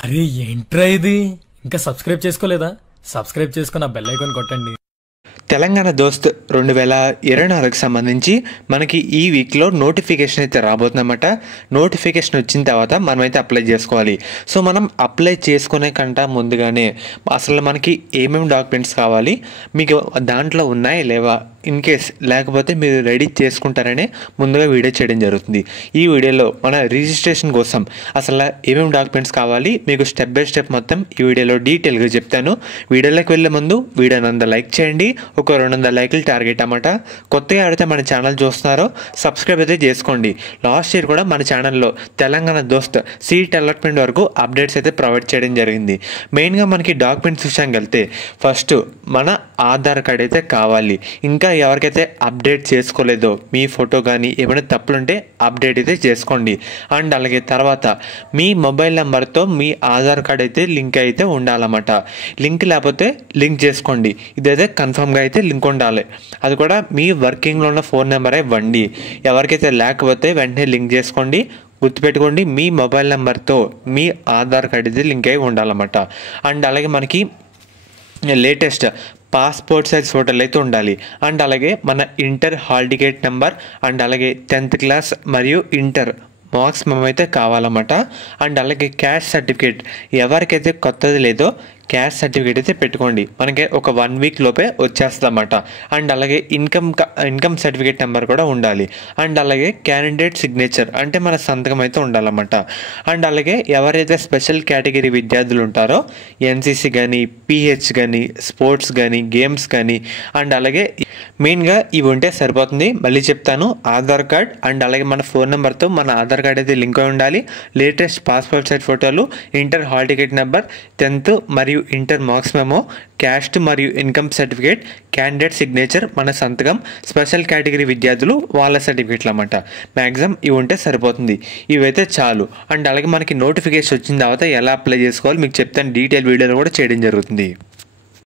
అరే ఏంట్రా ఇది? ఇంకా సబ్స్క్రైబ్ చేసుకోలేదా? సబ్స్క్రైబ్ చేసుకుని ఆ బెల్ ఐకాన్ కొట్టండి. తెలంగాణ దోస్త్ 2024కి సంబంధించి మనకి ఈ వీక్లో నోటిఫికేషన్ అయితే రాబోతుందన్నమాట. నోటిఫికేషన్ వచ్చిన తర్వాత మనమైతే అప్లై చేసుకోవాలి. సో మనం అప్లై చేసుకునే కంటే ముందుగానే అసలు మనకి ఏమేమి డాక్యుమెంట్స్ కావాలి, మీకు దాంట్లో ఉన్నాయా లేవా, ఇన్ కేస్ లేకపోతే మీరు రెడీ చేసుకుంటారనే ముందుగా వీడియో చేయడం జరుగుతుంది. ఈ వీడియోలో మన రిజిస్ట్రేషన్ కోసం అసలు ఏమేమి డాక్యుమెంట్స్ కావాలి మీకు స్టెప్ బై స్టెప్ మొత్తం ఈ వీడియోలో డీటెయిల్గా చెప్తాను. వీడియోలోకి వెళ్ళే ముందు వీడియోని లైక్ చేయండి. ఒక 200 లైకులు టార్గెట్ అన్నమాట. కొత్తగా ఎవరైతే మన ఛానల్ చూస్తున్నారో సబ్స్క్రైబ్ అయితే చేసుకోండి. లాస్ట్ ఇయర్ కూడా మన ఛానల్లో తెలంగాణ దోస్త్ సీట్ అలాట్మెంట్ వరకు అప్డేట్స్ అయితే ప్రొవైడ్ చేయడం జరిగింది. మెయిన్గా మనకి డాక్యుమెంట్స్ విషయానికి వెళ్తే ఫస్ట్ మన ఆధార్ కార్డ్ అయితే కావాలి. ఇంకా ఎవరికైతే అప్డేట్ చేసుకోలేదో మీ ఫోటో కానీ ఏమైనా తప్పులుంటే అప్డేట్ అయితే చేసుకోండి. అండ్ అలాగే తర్వాత మీ మొబైల్ నెంబర్తో మీ ఆధార్ కార్డ్ అయితే లింక్ అయితే ఉండాలన్నమాట. లింక్ లేకపోతే లింక్ చేసుకోండి. ఇదైతే కన్ఫర్మ్గా అయితే లింక్ ఉండాలి. అది కూడా మీ వర్కింగ్లో ఉన్న ఫోన్ నెంబరే ఇవ్వండి. ఎవరికైతే లేకపోతే వెంటనే లింక్ చేసుకోండి. గుర్తుపెట్టుకోండి, మీ మొబైల్ నెంబర్తో మీ ఆధార్ కార్డ్ అయితే లింక్ అయి ఉండాలన్నమాట. అండ్ అలాగే మనకి లేటెస్ట్ పాస్పోర్ట్ సైజ్ ఫోటోలు అయితే ఉండాలి. అండ్ అలాగే మన inter hall ticket number and అలాగే 10th క్లాస్ మరియు ఇంటర్ మార్క్స్ మేమైతే కావాలన్నమాట. అండ్ అలాగే క్యాస్ట్ సర్టిఫికేట్ ఎవరికైతే కొత్తది లేదో క్యాస్ట్ సర్టిఫికేట్ అయితే పెట్టుకోండి. మనకి ఒక 1 వీక్ లోపే వచ్చేస్తుంది అన్నమాట. అండ్ అలాగే ఇన్కమ్ సర్టిఫికేట్ నెంబర్ కూడా ఉండాలి. అండ్ అలాగే క్యాండిడేట్ సిగ్నేచర్ అంటే మన సంతకం అయితే ఉండాలన్నమాట. అండ్ అలాగే ఎవరైతే స్పెషల్ కేటగిరీ విద్యార్థులు ఉంటారో ఎన్సీసీ కానీ, పిహెచ్ కానీ, స్పోర్ట్స్ కానీ, గేమ్స్ కానీ, అండ్ అలాగే మెయిన్గా ఇవి ఉంటే సరిపోతుంది. మళ్ళీ చెప్తాను, ఆధార్ కార్డ్ అండ్ అలాగే మన ఫోన్ నెంబర్తో మన ఆధార్ కార్డ్ అయితే లింక్ అయి ఉండాలి. లేటెస్ట్ పాస్పోర్ట్ సైజ్ ఫోటోలు, inter hall ticket number, 10th మరియు ఇంటర్ మార్క్స్ మెమో, క్యాస్ట్ మరియు ఇన్కమ్ సర్టిఫికేట్, క్యాండిడేట్ సిగ్నేచర్ మన సంతకం, స్పెషల్ కేటగిరీ విద్యార్థులు వాళ్ళ సర్టిఫికేట్లు అన్నమాట. మ్యాక్సిమం ఇవి ఉంటే సరిపోతుంది. ఇవైతే చాలు. అండ్ అలాగే మనకి నోటిఫికేషన్ వచ్చిన తర్వాత ఎలా అప్లై చేసుకోవాలి మీకు చెప్తాను. డీటెయిల్ వీడియోలో కూడా చేయడం జరుగుతుంది.